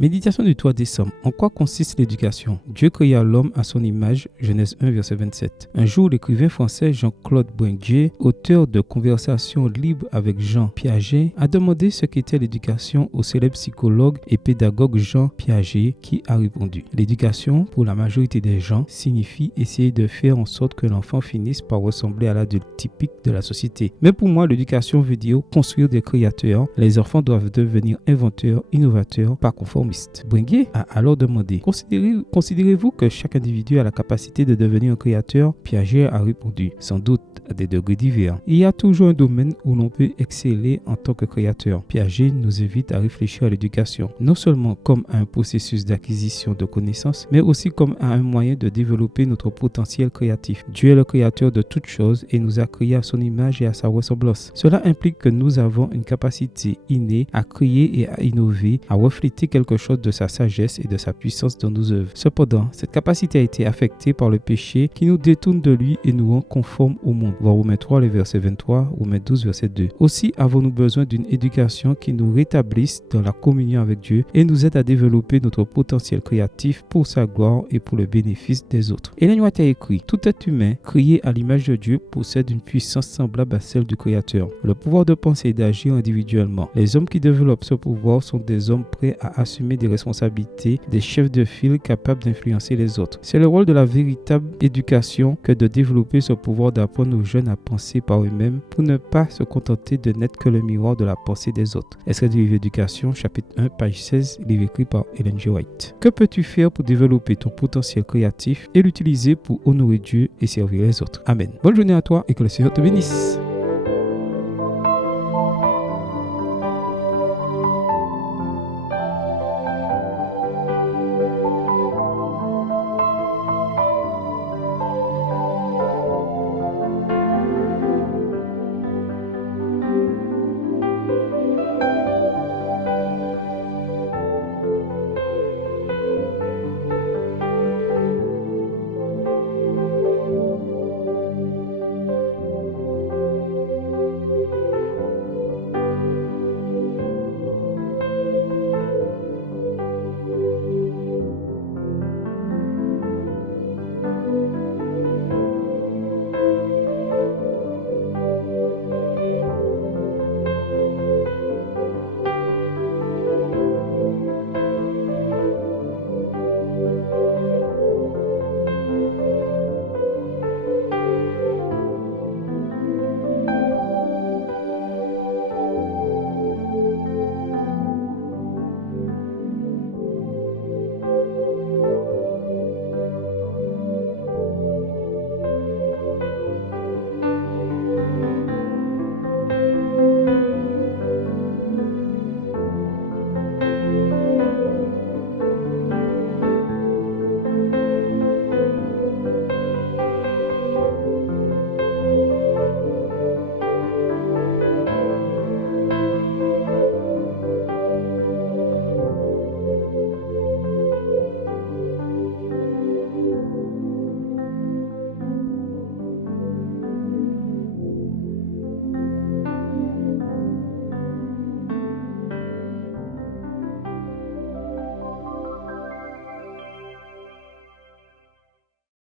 Méditation du 3 décembre. En quoi consiste l'éducation? Dieu créa l'homme à son image, Genèse 1, verset 27. Un jour, l'écrivain français Jean-Claude Bringuier, auteur de Conversations libres avec Jean Piaget, a demandé ce qu'était l'éducation au célèbre psychologue et pédagogue Jean Piaget, qui a répondu: l'éducation, pour la majorité des gens, signifie essayer de faire en sorte que l'enfant finisse par ressembler à l'adulte typique de la société. Mais pour moi, l'éducation veut dire construire des créateurs. Les enfants doivent devenir inventeurs, innovateurs, pas conformistes. Bringuier a alors demandé: considérez-vous que chaque individu a la capacité de devenir un créateur? Piaget a répondu: sans doute, à des degrés divers. Il y a toujours un domaine où l'on peut exceller en tant que créateur. Piaget nous invite à réfléchir à l'éducation, non seulement comme à un processus d'acquisition de connaissances, mais aussi comme à un moyen de développer notre potentiel créatif. Dieu est le créateur de toutes choses et nous a créés à son image et à sa ressemblance. Cela implique que nous avons une capacité innée à créer et à innover, à refléter quelque chose de sa sagesse et de sa puissance dans nos œuvres. Cependant, cette capacité a été affectée par le péché qui nous détourne de lui et nous rend conformes au monde. Voir Romains 3, le verset 23, Romains 12, verset 2. Aussi avons-nous besoin d'une éducation qui nous rétablisse dans la communion avec Dieu et nous aide à développer notre potentiel créatif pour sa gloire et pour le bénéfice des autres. Ellen White a écrit: tout être humain créé à l'image de Dieu possède une puissance semblable à celle du Créateur, le pouvoir de penser et d'agir individuellement. Les hommes qui développent ce pouvoir sont des hommes prêts à assumer des responsabilités, des chefs de file capables d'influencer les autres. C'est le rôle de la véritable éducation que de développer ce pouvoir d'apprendre aux jeunes à penser par eux-mêmes pour ne pas se contenter de n'être que le miroir de la pensée des autres. Extrait du livre Éducation, chapitre 1, page 16, livre écrit par Ellen G. White. Que peux-tu faire pour développer ton potentiel créatif et l'utiliser pour honorer Dieu et servir les autres? Amen. Bonne journée à toi et que le Seigneur te bénisse.